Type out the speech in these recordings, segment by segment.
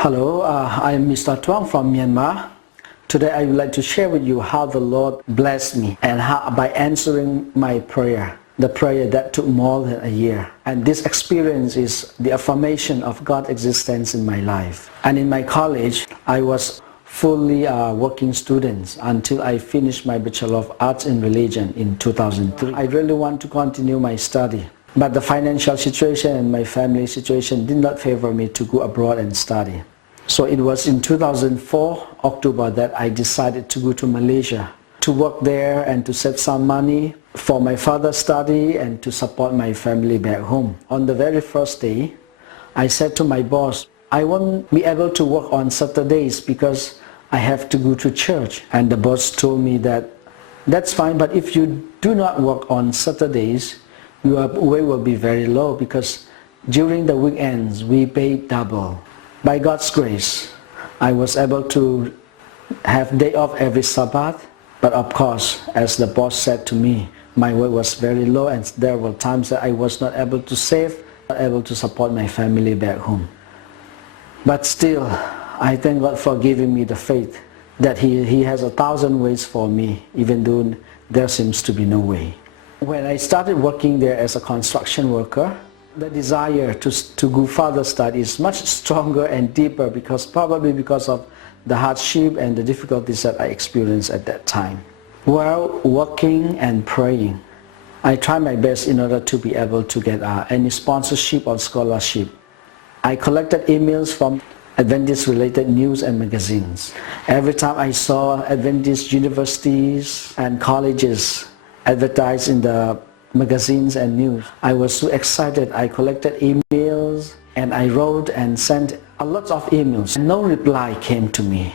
Hello, I am Mr. Tuang from Myanmar. Today I would like to share with you how the Lord blessed me and how by answering my prayer, the prayer that took more than a year. And this experience is the affirmation of God's existence in my life. And in my college, I was fully working student until I finished my Bachelor of Arts in Religion in 2003. I really want to continue my study. But the financial situation and my family situation did not favor me to go abroad and study. So it was in 2004, October, that I decided to go to Malaysia to work there and to save some money for my further study and to support my family back home. On the very first day, I said to my boss, I won't be able to work on Saturdays because I have to go to church. And the boss told me that, that's fine, but if you do not work on Saturdays, your wage will be very low because during the weekends we pay double. By God's grace, I was able to have day off every Sabbath, but of course, as the boss said to me, my wage was very low and there were times that I was not able to save, not able to support my family back home. But still, I thank God for giving me the faith that He has 1,000 ways for me, even though there seems to be no way. When I started working there as a construction worker, the desire to go further study is much stronger and deeper probably because of the hardship and the difficulties that I experienced at that time. While working and praying, I tried my best in order to be able to get any sponsorship or scholarship. I collected emails from Adventist-related news and magazines. Every time I saw Adventist universities and colleges advertised in the magazines and news, I was so excited. I collected emails and I wrote and sent a lot of emails. No reply came to me.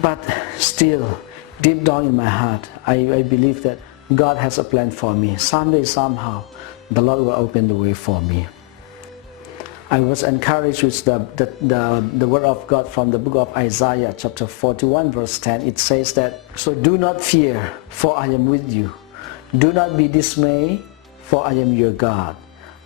But still, deep down in my heart, I believe that God has a plan for me. Someday, somehow, the Lord will open the way for me. I was encouraged with the word of God from the book of Isaiah, chapter 41, verse 10. It says that, so do not fear, for I am with you. Do not be dismayed, for I am your God.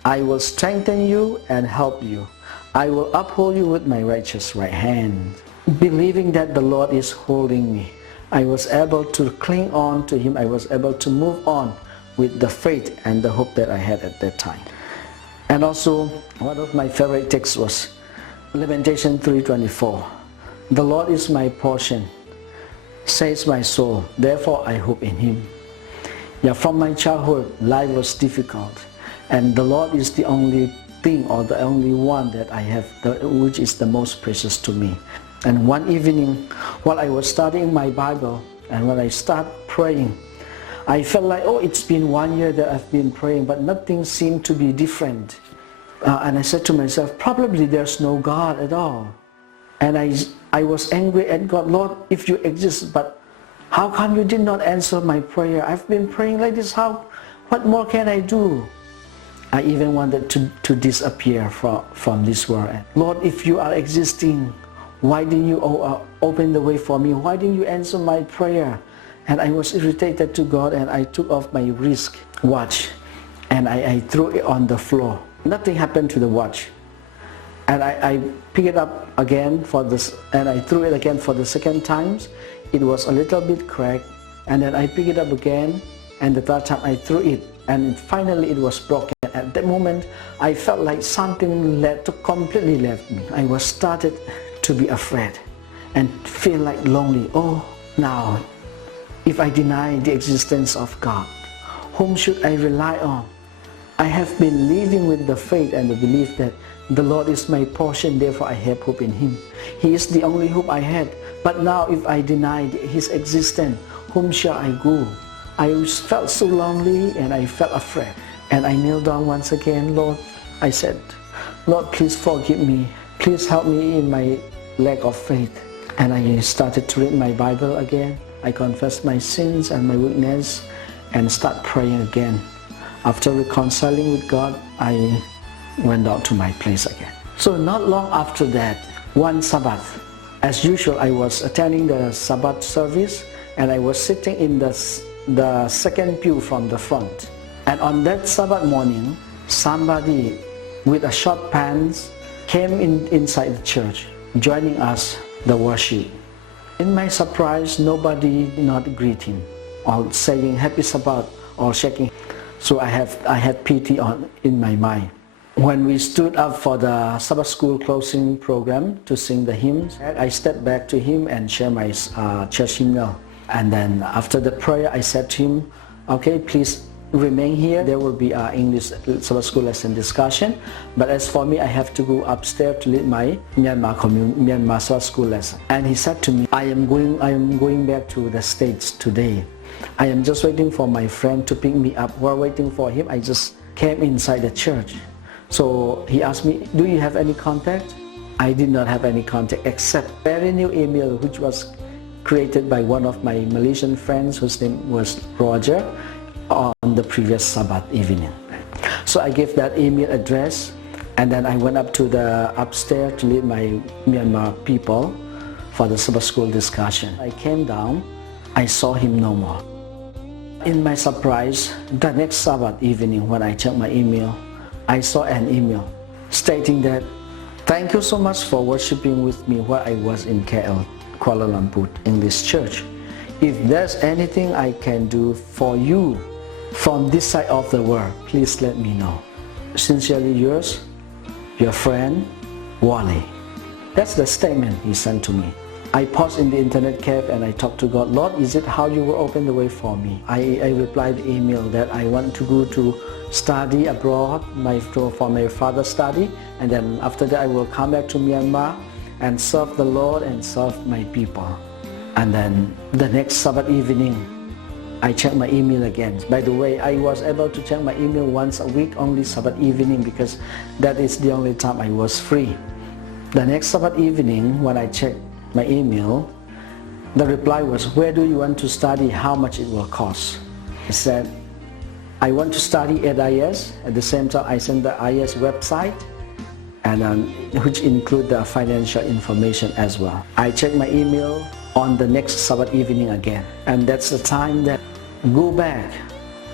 I will strengthen you and help you. I will uphold you with my righteous right hand. Believing that the Lord is holding me, I was able to cling on to Him. I was able to move on with the faith and the hope that I had at that time. And also, one of my favorite texts was Lamentation 3:24. The Lord is my portion, says my soul, therefore I hope in Him. Yeah, from my childhood, life was difficult, and the Lord is the only thing or the only one that I have, which is the most precious to me. And one evening, while I was studying my Bible, and when I started praying, I felt like, oh, it's been 1 year that I've been praying, but nothing seemed to be different. And I said to myself, probably there's no God at all. And I was angry at God. Lord, if you exist, but how come you did not answer my prayer? I've been praying like this. What more can I do? I even wanted to disappear from this world. Lord, if you are existing, why didn't you open the way for me? Why didn't you answer my prayer? And I was irritated to God, and I took off my wrist watch and I threw it on the floor. Nothing happened to the watch. And I picked it up again and I threw it again for the second time. It was a little bit cracked, and then I picked it up again, and the third time I threw it, and finally it was broken. At that moment, I felt like something completely left me. I was started to be afraid and feel like lonely. Oh, now, if I deny the existence of God, whom should I rely on? I have been living with the faith and the belief that the Lord is my portion, therefore I have hope in Him. He is the only hope I had. But now if I deny His existence, whom shall I go? I felt so lonely and I felt afraid. And I knelt down once again. Lord, I said, Lord, please forgive me. Please help me in my lack of faith. And I started to read my Bible again. I confessed my sins and my weakness and start praying again. After reconciling with God, I went out to my place again. So not long after that, one Sabbath, as usual, I was attending the Sabbath service and I was sitting in the second pew from the front. And on that Sabbath morning, somebody with a short pants came inside the church. joining us the worship. In my surprise, nobody did not greet him or saying happy Sabbath or shaking. So I had pity in my mind. When we stood up for the Sabbath school closing program to sing the hymns, I stepped back to him and shared my church hymnal. And then after the prayer, I said to him, okay, please remain here. There will be an English Sabbath school lesson discussion. But as for me, I have to go upstairs to lead my Myanmar Sabbath school lesson. And he said to me, I am going back to the States today. I am just waiting for my friend to pick me up. While waiting for him, I just came inside the church. So he asked me, do you have any contact? I did not have any contact except a very new email which was created by one of my Malaysian friends whose name was Roger on the previous Sabbath evening. So I gave that email address and then I went up to the upstairs to lead my Myanmar people for the Sabbath school discussion. I came down, I saw him no more. In my surprise, the next Sabbath evening when I checked my email, I saw an email stating that, thank you so much for worshiping with me while I was in KL, Kuala Lumpur, in this church. If there's anything I can do for you from this side of the world, please let me know. Sincerely yours, your friend, Wally. That's the statement he sent to me. I paused in the internet cafe and I talked to God, Lord, is it how you will open the way for me? I replied the email that I want to go to study abroad for my father's study, and then after that I will come back to Myanmar and serve the Lord and serve my people. And then the next Sabbath evening, I checked my email again. By the way, I was able to check my email once a week, only Sabbath evening, because that is the only time I was free. The next Sabbath evening, when I checked my email, the reply was, where do you want to study, how much it will cost? I said, I want to study at IS. At the same time, I sent the IS website, and which include the financial information as well. I checked my email on the next Sabbath evening again, and that's the time that go back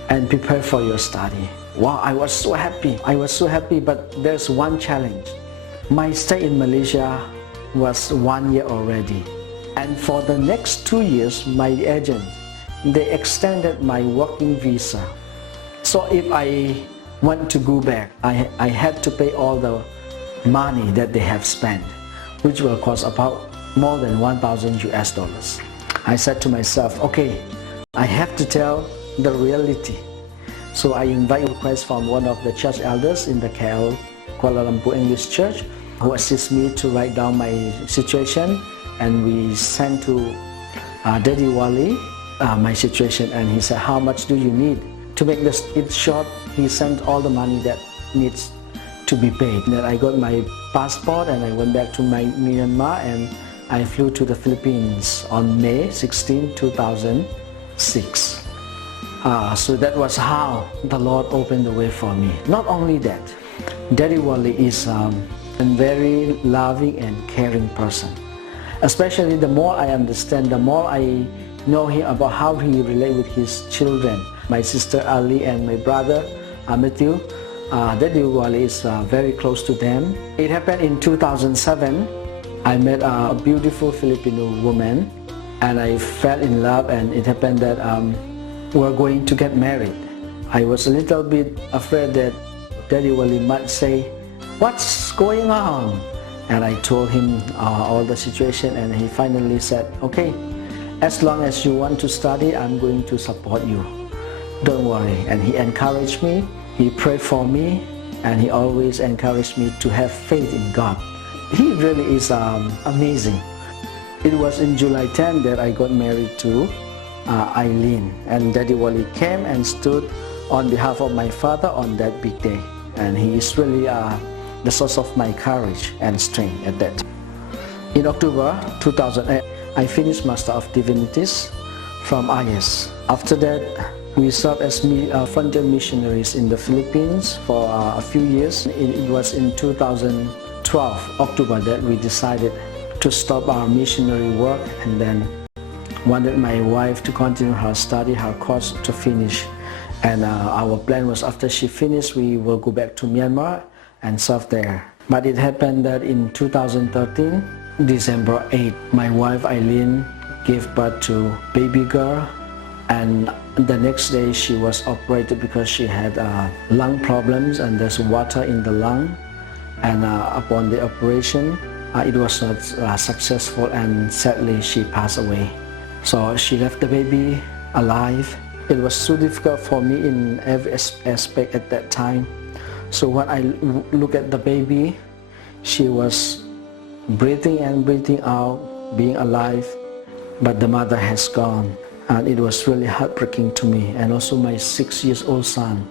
and prepare for your study. Wow, I was so happy. I was so happy, but there's one challenge. My stay in Malaysia was 1 year already, and for the next 2 years, my agent, they extended my working visa. So if I want to go back, I had to pay all the money that they have spent, which will cost about more than 1,000 US dollars. I said to myself, okay, I have to tell the reality. So I invite a request from one of the church elders in the KL Kuala Lumpur English Church, who assists me to write down my situation, and we sent to Daddy Wally my situation, and he said, how much do you need? To make it short, he sent all the money that needs to be paid. Then I got my passport and I went back to my Myanmar, and I flew to the Philippines on May 16, 2006. So that was how the Lord opened the way for me. Not only that, Daddy Wally is a very loving and caring person. Especially the more I understand, the more I know him about how he relates with his children. My sister Ali and my brother Matthew, Daddy Wally is very close to them. It happened in 2007. I met a beautiful Filipino woman and I fell in love, and it happened that we're going to get married. I was a little bit afraid that Daddy Wally might say, what's going on? And I told him all the situation, and he finally said, okay, as long as you want to study, I'm going to support you. Don't worry. And he encouraged me, he prayed for me, and he always encouraged me to have faith in God. He really is amazing. It was in July 10 that I got married to Eileen, and Daddy Wally came and stood on behalf of my father on that big day, and he is really the source of my courage and strength at that time. In October 2008, I finished Master of Divinities from IS. After that, we served as frontier missionaries in the Philippines for a few years. It was in 2012, October, that we decided to stop our missionary work, and then wanted my wife to continue her study, her course to finish. And our plan was after she finished, we will go back to Myanmar and serve there. But it happened that in 2013, December 8, my wife Eileen gave birth to baby girl, and the next day she was operated because she had lung problems and there's water in the lung, and upon the operation it was not successful, and sadly she passed away. So she left the baby alive. It was so difficult for me in every aspect at that time. So when I look at the baby, she was breathing and breathing out, being alive, but the mother has gone, and it was really heartbreaking to me. And also my 6-year-old son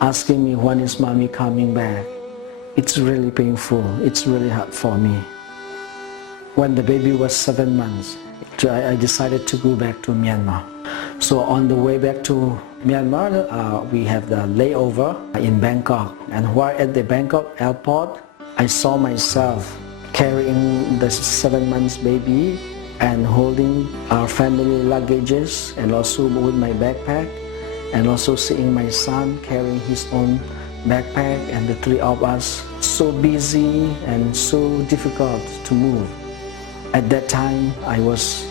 asking me, when is mommy coming back? It's really painful. It's really hard for me. When the baby was 7 months, I decided to go back to Myanmar. So on the way back to Myanmar, we have the layover in Bangkok, and while at the Bangkok airport, I saw myself carrying the 7 months baby and holding our family luggages, and also with my backpack, and also seeing my son carrying his own backpack, and the three of us so busy and so difficult to move. At that time I was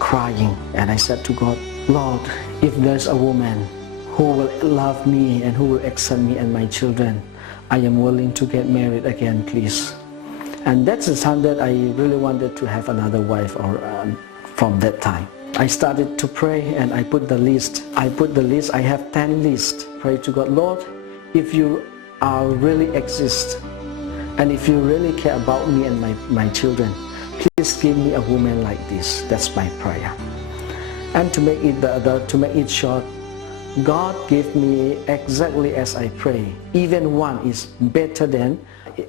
crying, and I said to God, Lord, if there's a woman who will love me and who will accept me and my children, I am willing to get married again, please. And that's the time that I really wanted to have another wife, or from that time. I started to pray, and I put the list. I have 10 lists. Pray to God, Lord, if you really exist, and if you really care about me and my children, please give me a woman like this. That's my prayer. And to make it short, God gave me exactly as I pray. Even one is better than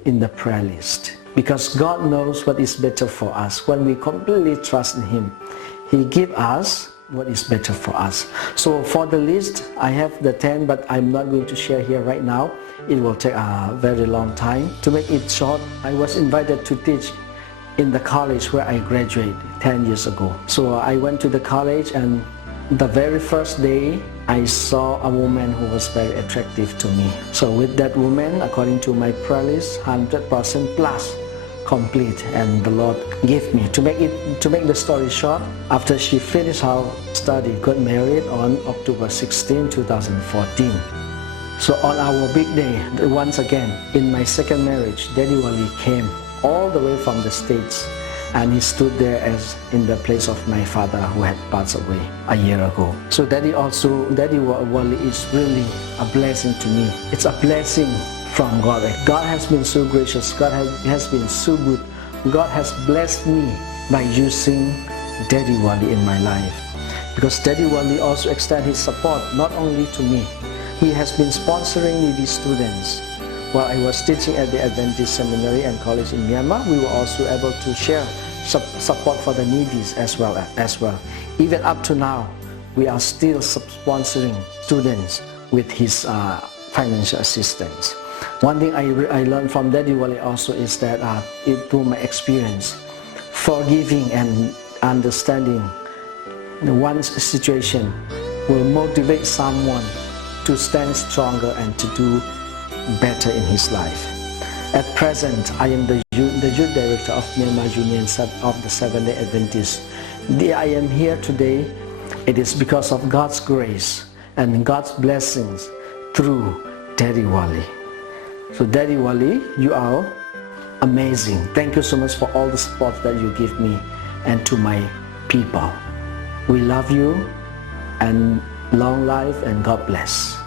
in the prayer list, because God knows what is better for us. When we completely trust in Him, He gives us what is better for us. So for the list, I have the 10, but I'm not going to share here right now. It will take a very long time. To make it short, I was invited to teach in the college where I graduated 10 years ago. So I went to the college, and the very first day I saw a woman who was very attractive to me. So with that woman, according to my prayer list, 100% plus complete, and the Lord gave me. To make the story short, after she finished her study, got married on October 16, 2014. So on our big day, once again, in my second marriage, Daddy Wally came all the way from the States, and he stood there as in the place of my father who had passed away a year ago. So Daddy Wally is really a blessing to me. It's a blessing from God. God has been so gracious. God has been so good. God has blessed me by using Daddy Wally in my life, because Daddy Wally also extended his support not only to me. He has been sponsoring needy students. While I was teaching at the Adventist Seminary and College in Myanmar, we were also able to share support for the needies as well. Even up to now, we are still sponsoring students with his financial assistance. One thing I learned from Daddy Wally also is that through my experience, forgiving and understanding one's situation will motivate someone to stand stronger and to do better in his life. At present, I am the youth director of Myanmar Union of the Seventh-day Adventists. I am here today. It is because of God's grace and God's blessings through Daddy Wally. So Daddy Wally, you are amazing. Thank you so much for all the support that you give me and to my people. We love you, and long life and God bless.